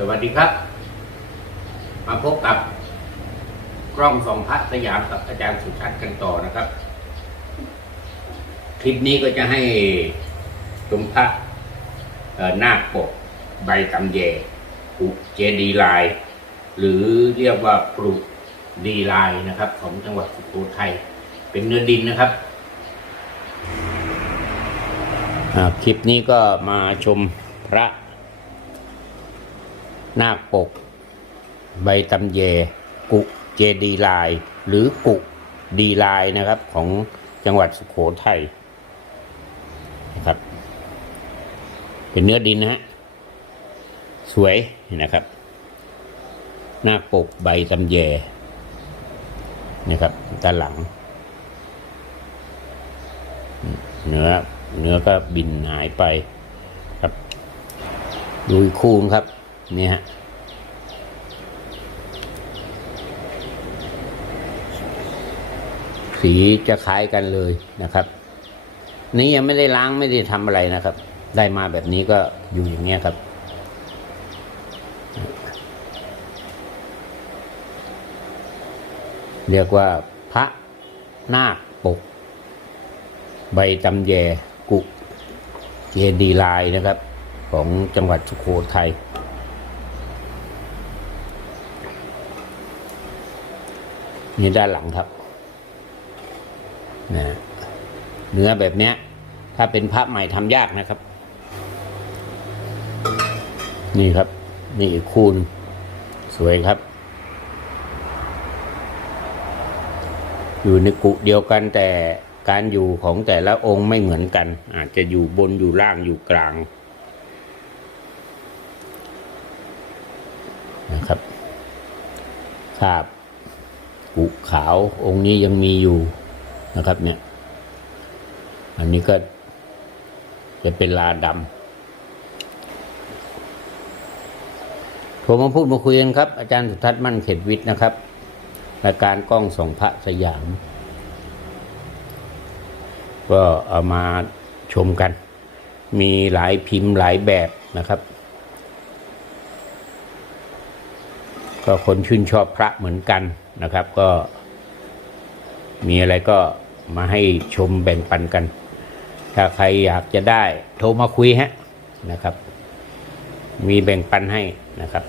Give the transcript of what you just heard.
สวัสดีครับ มาพบกับกล้องสองพัดสยามกับอาจารย์สุทัศน์กันต่อนะครับ คลิปนี้ก็จะให้ชมพระเอ่อนาคปกใบตำแยปุเจดีลาย หรือเรียกว่าปลุกดีลายนะครับ ของจังหวัดสุโขทัยเป็นเนื้อดินนะครับคลิปนี้ก็มาชมพระ นาคปก ใบตำแยกุเจดีลาย หรือกุดีลายนะครับของจังหวัดสุโขทัยนะครับ เป็นเนื้อดินนะฮะสวยนะครับนาปกใบตำแยนะครับด้านหลัง เนื้อเนื้อก็บินหายไปครับดูอีกคู่ครับ นี่ฮะสีจะคล้ายกันเลยนะครับ นี่ยังไม่ได้ล้างไม่ได้ทำอะไรนะครับ ได้มาแบบนี้ก็อยู่อย่างเนี้ยครับ เรียกว่าพระนาคปก ใบตำแยกุเจดีลายนะครับ ของจังหวัดสุโขทัย นี่ด้านหลังครับนะเนื้อแบบเนี้ย ถ้าเป็นพระใหม่ทำยากนะครับ นี่ครับ นี่อีกคูณสวยครับ อยู่ในกุเดียวกันแต่การอยู่ของแต่ละองค์ไม่เหมือนกัน อาจจะอยู่บนอยู่ล่างอยู่กลางนะครับคราบ กุขาวองค์นี้ยังมีอยู่นะครับเนี่ยอันนี้ก็จะเป็นลาดำโทรมาพูดมาคุยกันครับ อาจารย์สุทัศน์มั่นเขตวิทย์นะครับรายการกล้องส่องพระสยาม ก็เอามาชมกัน มีหลายพิมพ์หลายแบบนะครับ ก็คนชื่นชอบพระเหมือนกันนะครับ ก็มีอะไรก็มาให้ชมแบ่งปันกัน ถ้าใครอยากจะได้โทรมาคุยฮะนะครับ มีแบ่งปันให้นะครับ